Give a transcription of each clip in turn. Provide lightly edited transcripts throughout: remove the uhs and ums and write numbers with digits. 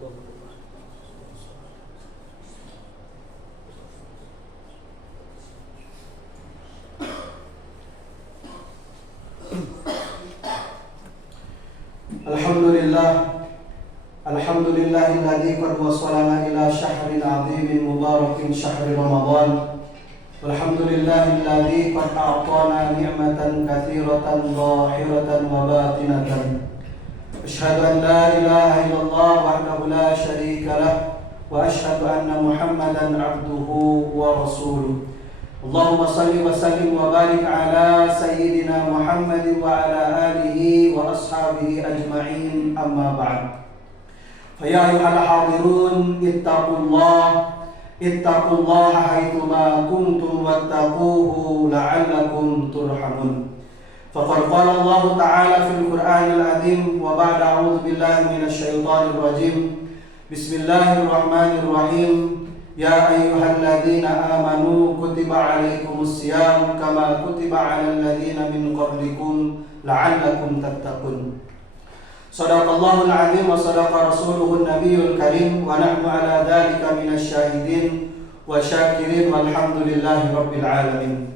Alhamdulillahilladzi qad wassalana ila syahrin 'azimin mubarakin syahri Ramadan. Walhamdulillahilladzi qad a'tana ni'matan katsiratan zahiratan wa batinatan. Asyhadu an la ilaha illallah wahdahu la syarika lah wa asyhadu anna Muhammadan 'abduhu wa rasuluh. Allahumma salli wa sallim wa barik ala sayyidina Muhammadin wa ala alihi wa ashabihi ajma'in, amma ba'd. Faya ayyuhal hadirun ittaqullaha haitsuma kuntum wattaquhu la'allakum turhamun. Faqad qala Allah ta'ala fil Qur'anil 'azim wa ba'da a'udzu billahi minasy syaithanir rajim. Bismillahirrahmanirrahim. Ya ayyuhalladzina amanu kutiba 'alaikumus syiyam kama kutiba 'alal ladzina min qablikum la'allakum tattaqun. Shadaqallahul 'azim wa shadaqa rasuluhun nabiyyul karim wa nahnu 'ala dzalika minasy syahidin wa syakirin walhamdulillahi rabbil alamin.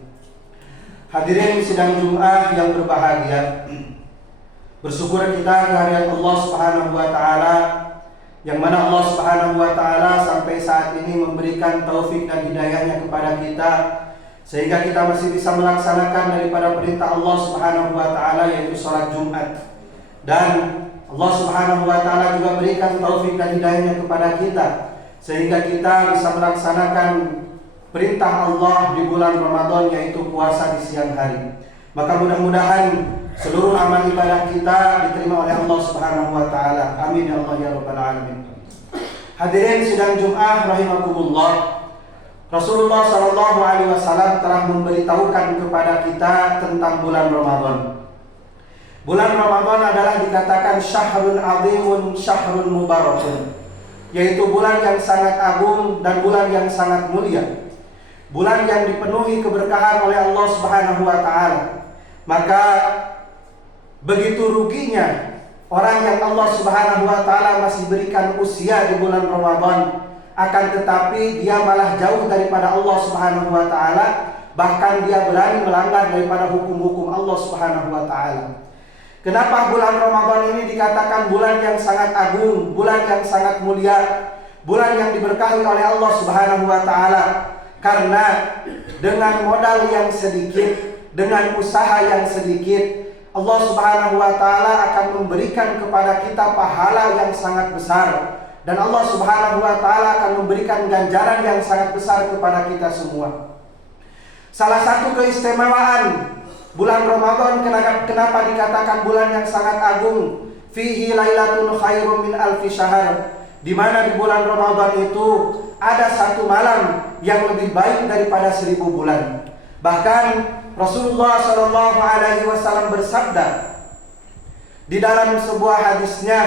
Hadirin sidang Jumat yang berbahagia, bersyukur kita kehadirat Allah Subhanahu wa taala, yang mana Allah Subhanahu wa taala sampai saat ini memberikan taufik dan hidayahnya kepada kita sehingga kita masih bisa melaksanakan daripada perintah Allah Subhanahu wa taala, yaitu salat Jumat. Dan Allah Subhanahu wa taala juga berikan taufik dan hidayahnya kepada kita sehingga kita bisa melaksanakan perintah Allah di bulan Ramadan, yaitu puasa di siang hari. Maka mudah-mudahan seluruh amal ibadah kita diterima oleh Allah Subhanahu wa taala. Amin ya Allah ya rabbal alamin. Hadirin sidang Jumat rahimakumullah. Rasulullah sallallahu alaihi wasallam telah memberitahukan kepada kita tentang bulan Ramadan. Bulan Ramadan adalah dikatakan syahrun azimun syahrun mubarakun, yaitu bulan yang sangat agung dan bulan yang sangat mulia. Bulan yang dipenuhi keberkahan oleh Allah Subhanahu wa taala. Maka begitu ruginya orang yang Allah Subhanahu wa taala masih berikan usia di bulan Ramadan, akan tetapi dia malah jauh daripada Allah Subhanahu wa taala, bahkan dia berani melanggar daripada hukum-hukum Allah Subhanahu wa taala. Kenapa bulan Ramadan ini dikatakan bulan yang sangat agung, bulan yang sangat mulia, bulan yang diberkahi oleh Allah Subhanahu wa taala? Karena dengan modal yang sedikit, dengan usaha yang sedikit, Allah Subhanahu wa taala akan memberikan kepada kita pahala yang sangat besar, dan Allah Subhanahu wa taala akan memberikan ganjaran yang sangat besar kepada kita semua. Salah satu keistimewaan bulan Ramadan kenapa dikatakan bulan yang sangat agung, fihi lailatun khairum min alfi syahr, di mana di bulan Ramadan itu ada satu malam yang lebih baik daripada 1000 bulan. Bahkan Rasulullah sallallahu alaihi wasallam bersabda di dalam sebuah hadisnya,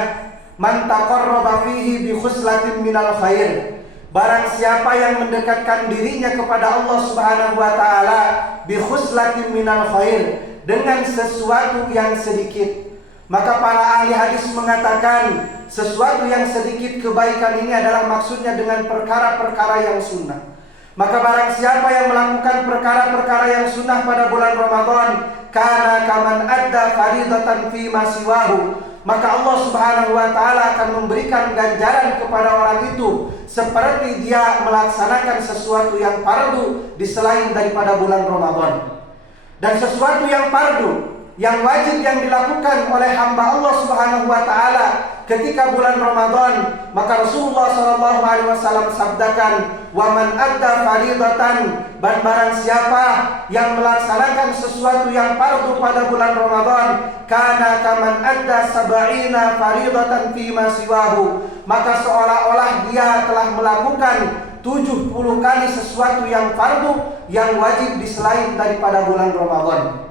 man taqarraba fihi bi khuslatin minal khair, barang siapa yang mendekatkan dirinya kepada Allah Subhanahu wa taala bi khuslatin minal khair, dengan sesuatu yang sedikit. Maka para ahli hadis mengatakan sesuatu yang sedikit kebaikan ini adalah maksudnya dengan perkara-perkara yang sunnah. Maka barang siapa yang melakukan perkara-perkara yang sunnah pada bulan Ramadan, kana kaman adda faridatan fi ma siwahu, maka Allah Subhanahu wa taala akan memberikan ganjaran kepada orang itu seperti dia melaksanakan sesuatu yang fardu di selain daripada bulan Ramadan. Dan sesuatu yang fardu, yang wajib yang dilakukan oleh hamba Allah Subhanahu wa taala ketika bulan Ramadan, maka Rasulullah sallallahu alaihi wasallam sabdakan, "Wa man adda faridatan," dan barang siapa yang melaksanakan sesuatu yang fardu pada bulan Ramadan, kana kaman adda sab'ina faridatan fi ma siwahu, maka seolah-olah dia telah melakukan 70 kali sesuatu yang fardu yang wajib di selain daripada bulan Ramadan.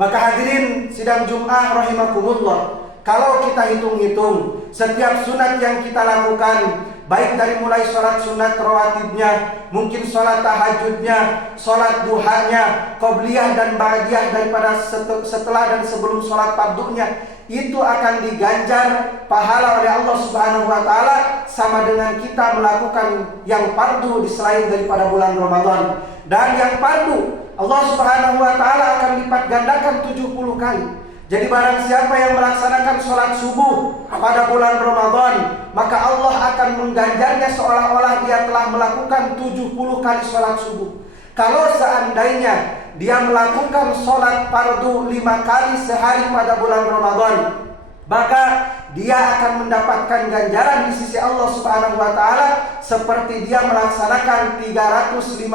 Maka hadirin sidang Jumat rahimakumullah, kalau kita hitung-hitung setiap sunat yang kita lakukan, baik dari mulai sholat sunat rawatibnya, mungkin sholat tahajudnya, sholat duhanya, qobliyah dan ba'diyah daripada setelah dan sebelum sholat fardunya, itu akan diganjar pahala oleh Allah Subhanahu wa taala sama dengan kita melakukan yang fardu di selain daripada bulan Ramadan. Dan yang fardu Allah Subhanahu wa taala akan lipat gandakan 70 kali. Jadi barang siapa yang melaksanakan sholat subuh pada bulan Ramadan, maka Allah akan mengganjarnya seolah-olah dia telah melakukan 70 kali sholat subuh. Kalau seandainya dia melakukan sholat fardu 5 kali sehari pada bulan Ramadan, maka dia akan mendapatkan ganjaran di sisi Allah Subhanahu wa taala seperti dia melaksanakan 350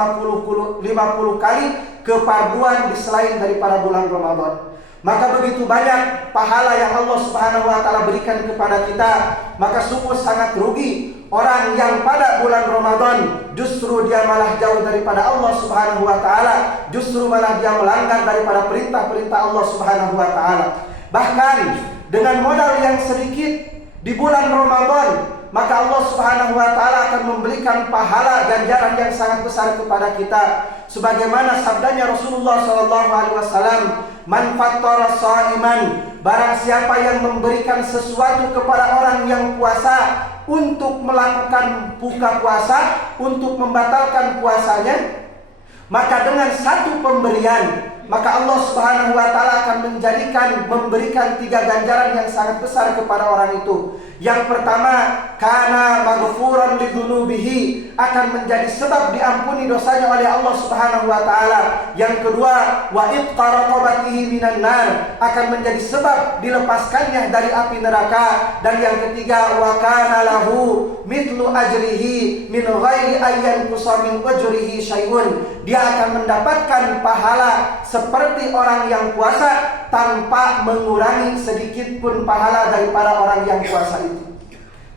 kali kefarduan di selain daripada bulan Ramadan. Maka begitu banyak pahala yang Allah Subhanahu wa taala berikan kepada kita, maka sungguh sangat rugi orang yang pada bulan Ramadan justru dia malah jauh daripada Allah Subhanahu wa taala, justru malah dia melanggar daripada perintah-perintah Allah Subhanahu wa taala. Bahkan dengan modal yang sedikit di bulan Ramadan, maka Allah Subhanahu wa taala akan memberikan pahala ganjaran yang sangat besar kepada kita. Sebagaimana sabdanya Rasulullah sallallahu alaihi wasallam, "Man fattara sha'iman," barang siapa yang memberikan sesuatu kepada orang yang puasa untuk melakukan buka puasa, untuk membatalkan puasanya, maka dengan satu pemberian, maka Allah Subhanahu wa taala akan memberikan 3 ganjaran yang sangat besar kepada orang itu. Yang pertama, kana maghfuran lidzunubihi, akan menjadi sebab diampuni dosanya oleh Allah Subhanahu wa taala. Yang kedua, wa itqaraqabatihi minan nar, akan menjadi sebab dilepaskannya dari api neraka. Dan yang ketiga, wa kana lahu mithlu ajrihi min ghairi ayyan qusamin ajrihi syai'un, dia akan mendapatkan pahala seperti orang yang puasa tanpa mengurangi sedikit pun pahala daripada orang yang puasa itu.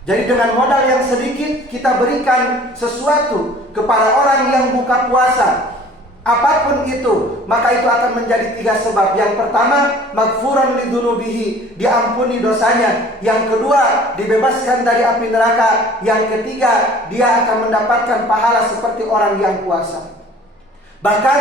Jadi dengan modal yang sedikit kita berikan sesuatu kepada orang yang buka puasa, apapun itu, maka itu akan menjadi 3 sebab. Yang pertama, maghfuran lidzunubihi, diampuni dosanya. Yang kedua, dibebaskan dari api neraka. Yang ketiga, dia akan mendapatkan pahala seperti orang yang puasa. Bahkan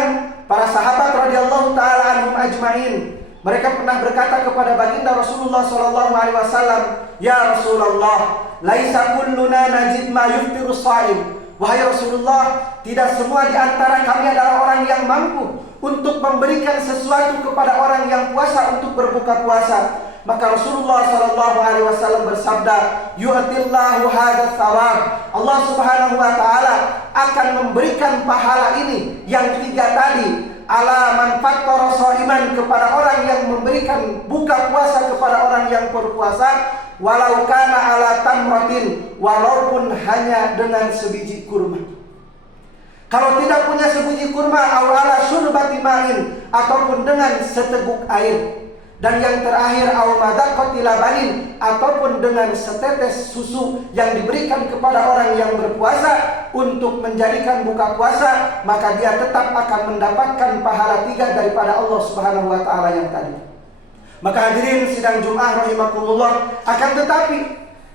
para sahabat radhiyallahu taala anhum ajmain, mereka pernah berkata kepada baginda Rasulullah sallallahu alaihi wasallam, "Ya Rasulullah, laisa kulluna najid ma yuftiru shaim." Wahai Rasulullah, tidak semua di antara kami adalah orang yang mampu untuk memberikan sesuatu kepada orang yang puasa untuk berbuka puasa. Maka Rasulullah sallallahu alaihi wasallam bersabda, "Yu'tillahu hadzal tsawab." Allah Subhanahu wa taala akan memberikan pahala ini yang 3 tadi, ala man fattara shaiman, kepada orang yang memberikan buka puasa kepada orang yang berpuasa, walau kana ala tamratin, walaupun hanya dengan sebiji kurma. Kalau tidak punya sebiji kurma, aw ala syurbati ma'in, ataupun dengan seteguk air. Dan yang terakhir, aw madaqati labanin, ataupun dengan setetes susu yang diberikan kepada orang yang berpuasa untuk menjadikan buka puasa, maka dia tetap akan mendapatkan pahala 3 daripada Allah Subhanahu wa taala yang tadi. Maka hadirin sidang Jumat rahimakumullah, akan tetapi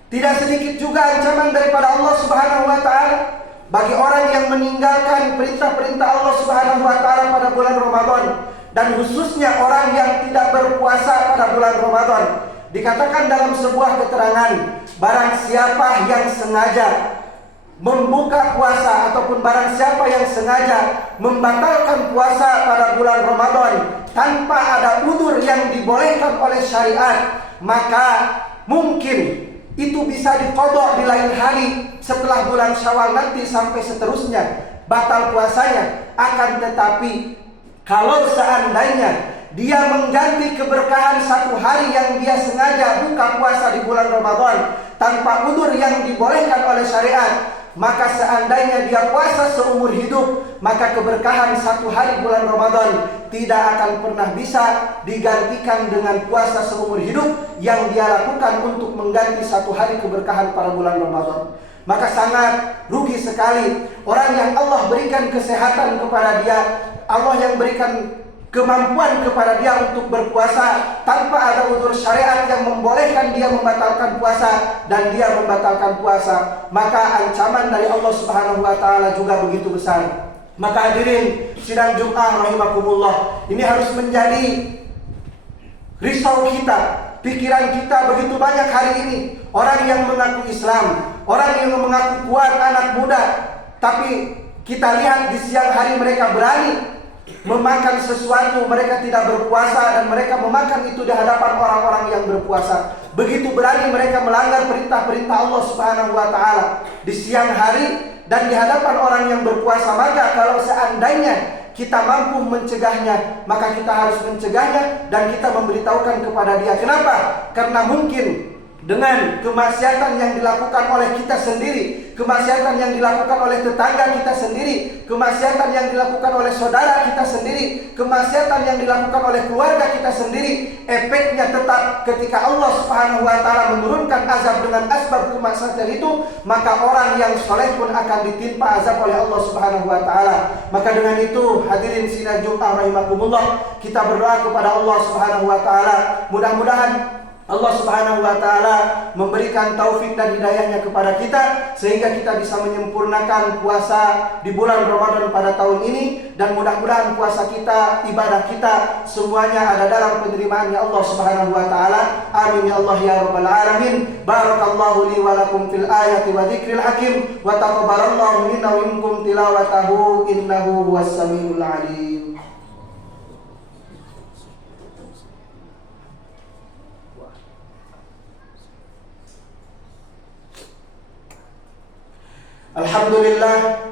tidak sedikit juga ancaman daripada Allah Subhanahu wa taala bagi orang yang meninggalkan perintah-perintah Allah Subhanahu wa taala pada bulan Ramadan, dan khususnya orang yang tidak berpuasa pada bulan Ramadan. Dikatakan dalam sebuah keterangan, barang siapa yang sengaja membuka puasa ataupun barang siapa yang sengaja membatalkan puasa pada bulan Ramadan tanpa ada udzur yang dibolehkan oleh syariat, maka mungkin itu bisa diqadha di lain hari setelah bulan Syawal nanti sampai seterusnya batal puasanya. Akan tetapi kalau seandainya dia mengganti keberkahan 1 hari yang dia sengaja buka puasa di bulan Ramadan tanpa udzur yang dibolehkan oleh syariat, maka seandainya dia puasa seumur hidup, maka keberkahan 1 hari bulan Ramadan tidak akan pernah bisa digantikan dengan puasa seumur hidup yang dia lakukan untuk mengganti 1 hari keberkahan pada bulan Ramadan. Maka sangat rugi sekali orang yang Allah berikan kesehatan kepada dia, Allah yang berikan kemampuan kepada dia untuk berpuasa tanpa ada udzur syariat yang membolehkan dia membatalkan puasa, dan dia membatalkan puasa, maka ancaman dari Allah Subhanahu wa taala juga begitu besar. Maka hadirin sidang Jumat rahimakumullah, ini harus menjadi risau kita pikiran kita begitu banyak hari ini. Orang yang mengaku Islam, orang yang mengaku kuat, anak muda, tapi kita lihat di siang hari mereka berani memakan sesuatu, mereka tidak berpuasa dan mereka memakan itu di hadapan orang-orang yang berpuasa. Begitu berani mereka melanggar perintah-perintah Allah Subhanahu wa taala di siang hari dan di hadapan orang yang berpuasa. Maka kalau seandainya kita mampu mencegahnya, maka kita harus mencegahnya dan kita memberitahukan kepada dia. Kenapa? Karena mungkin dengan kemaksiatan yang dilakukan oleh kita sendiri, kemaksiatan yang dilakukan oleh tetangga kita sendiri, kemaksiatan yang dilakukan oleh saudara kita sendiri, kemaksiatan yang dilakukan oleh keluarga kita sendiri, efeknya tetap ketika Allah Subhanahu wa taala menurunkan azab dengan asbab kemaksiatan itu, maka orang yang soleh pun akan ditimpa azab oleh Allah Subhanahu wa taala. Maka dengan itu, hadirin sidang Jumat rahimakumullah, kita berdoa kepada Allah Subhanahu wa taala, mudah-mudahan Allah Subhanahu wa taala memberikan taufik dan hidayahnya kepada kita sehingga kita bisa menyempurnakan puasa di bulan Ramadan pada tahun ini, dan mudah-mudahan puasa kita, ibadah kita semuanya ada dalam penerimaannya Allah Subhanahu wa taala. Amin ya Allah ya rabbal alamin. Barakallahu li wa lakum fil ayati wa dzikril hakim wa taqabbalallahu minna wa minkum tilawatahu innahu huwas samiul alim. Alhamdulillah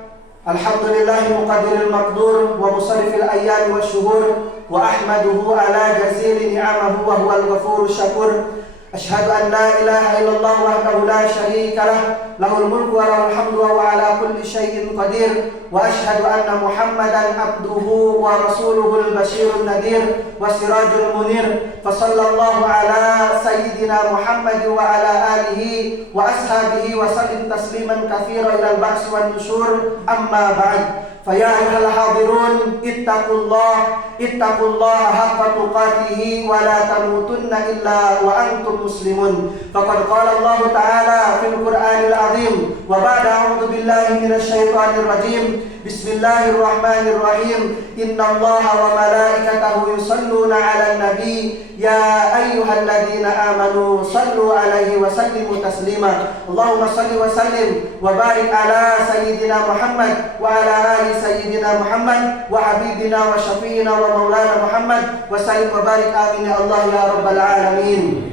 muqaddiril maqdur wa musarrifil ayyam wasyuhur wa ahmaduhu ala jazili ni'amahu wa huwal ghafurur syakur. Asyhadu an la ilaha illallah wahdahu la syarika lah, lahul mulku wa lahul hamdu wa ala kulli syai'in qadir. Wa asyhadu anna Muhammadan abduhu wa rasuluhul basyirun nadir wa sirajul munir. Fa sallallahu ala sayyidina Muhammad wa ala alihi wa ashabihi wa sallim tasliman katsira ila al-ba'ts wan nusyur. Amma ba'd. Faya ayyuhal hadirun ittaqullaha haqqa tuqatih wa la tamutunna illa wa antum muslimun. Faqad qala Allah ta'ala fil Qur'anil azim wa ba'da a'udzu billahi minasy syaithanir rajim. Bismillahirrahmanirrahim. Innallaha wa malaikatahu yusholluna 'alan nabi ya ayyuhalladzina amanu shallu 'alaihi wa sallimu taslima. Allahumma shalli wa sallim wa barik ala sayyidina Muhammad wa ala ali sayyidina Muhammad wa habibina wa syafiina wa maulana Muhammad wa sallim wa barik. Amin ya Allah ya rabbal alamin.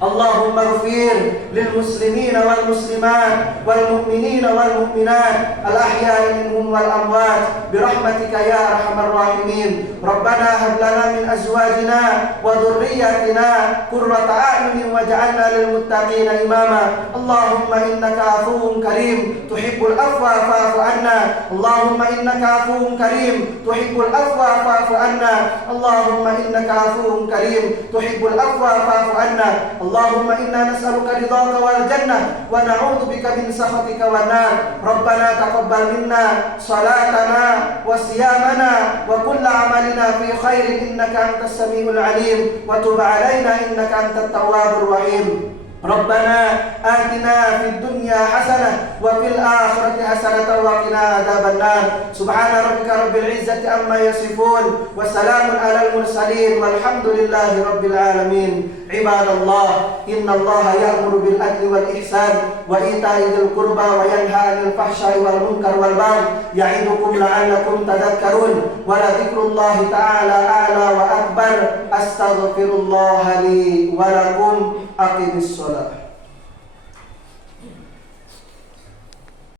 Allahumma ighfir lil muslimina wal muslimat wal mu'minina wal mu'minat al ahya'i minhum wal amwat bi rahmatika ya arhamar rahimin. Rabbana hab lana min azwajina wa dhurriyyatina qurrata a'yunin waj'alna lil muttaqina imama. Allahumma innaka afuwwun karim tuhibbul afwa fa'fu anna. Allahumma innaka afuwwun karim tuhibbul afwa fa'fu anna. Allahumma innaka afuwwun karim tuhibbul afwa fa'fu anna. Allahumma inna nas'aluka ridhaka wal jannah wa na'udzu bika min sakhatika wan nar. Rabbana taqabbal minna salatana wa siyamana wa kull a'malina fi khairin innaka antas samiul alim wa tub 'alaina innaka antat tawwabur rahim. Rabbana atina fid dunya hasanah wa fil akhirati hasanah wa qina adzabannar. Subhana rabbika rabbil izzati amma yasifun wa salamun alal mursalin walhamdulillahi rabbil alamin. Ibadallah, innallaha ya'muru bil adli wal ihsan wa ita'i dzil qurba wa yanha 'anil fahsya'i wal munkar wal baghi ya'idukum la'allakum tadhakkarun. Wa la dzikrullahi ta'ala a'la wa akbar. Astaghfirullah li wa lakum. Aqimis shalah.